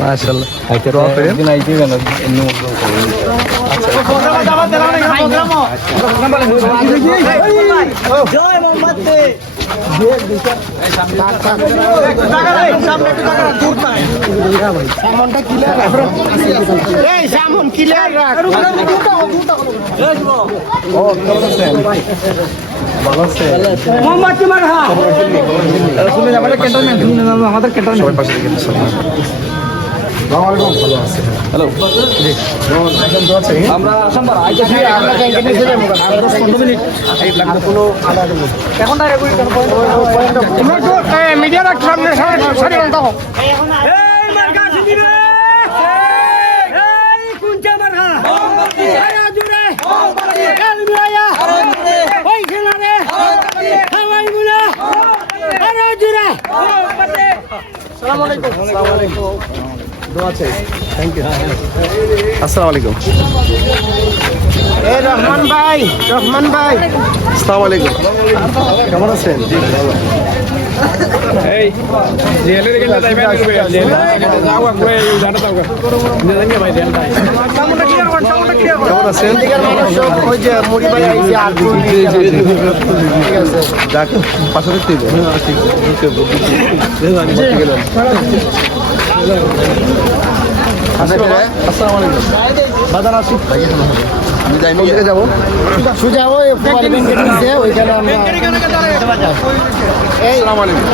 মাশাআল্লাহ দোয়া করেন মোমবাতি মাখা আমাদের ক্যান্টনমেন্ট আমরা সোমবার আইতেছি আমরা ক্যান্টিনে ছিলাম আর 10 15 মিনিট এখন ডাইরেক্ট তোমরা মিডিয়া সামনে সারি বলতো এই আরে জুরে মোমবাতি দোয়া চাই থ্যাংক ইউ আসসালামু আলাইকুম। এ রহমান ভাই রহমান ভাই। আসসালামু আলাইকুম। কেমন আছেন? কেমন আছেন? ওই যে মুড়ি ভাই আইছে আর জি জি জি ঠিক আছে যাক পাশে দেখতে গেলাম। আসসালামু আলাইকুম। বাজার আসি। আমি যাই কোন দিকে যাব সুজা ওই আছে ওইখানে আমরা আসসালামু আলাইকুম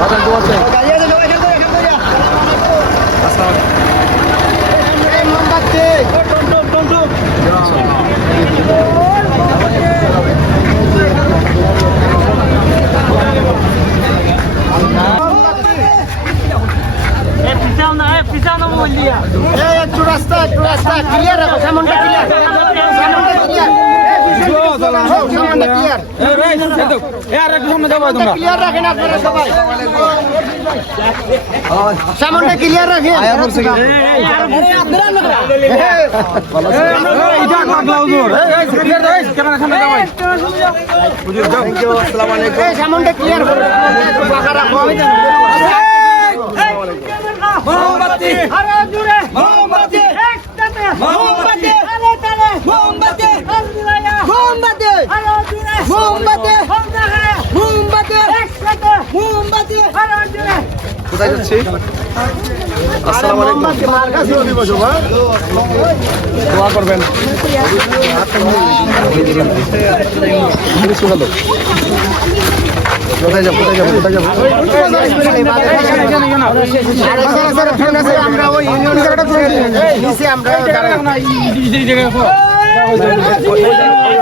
বাজার দোয়া চাই মোমবাতি এই একটু রাস্তা একটু রাস্তা ক্লিয়ার রাখো সামনটা ক্লিয়ার সামনটা ক্লিয়ার সামনটা ক্লিয়ার ক্লিয়ার রাখেন সামনটা ক্লিয়ার রাখেন আয়া করছে কি থ্যাংক ইউ আসসালামু আলাইকুম এই সামনটা ক্লিয়ার করো ফাঁকা রাখো মোমবাতি আরে জুড়ে মোমবাতি একসাথে মোমবাতি আরে তালে মোমবাতি আলমিলায়া মোমবাতি আরে জুড়ে মোমবাতি মোমবাতি একসাথে মোমবাতি আরে জুড়ে কোথায় যাচ্ছি আসসালামু আলাইকুম মার কাছে দিব দোয়া করবেন কোথায় যাব কোথায় যাব কোথায় যাব আমরা ওই ইউনিয়ন নিচে আমরা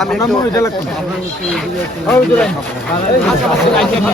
আমি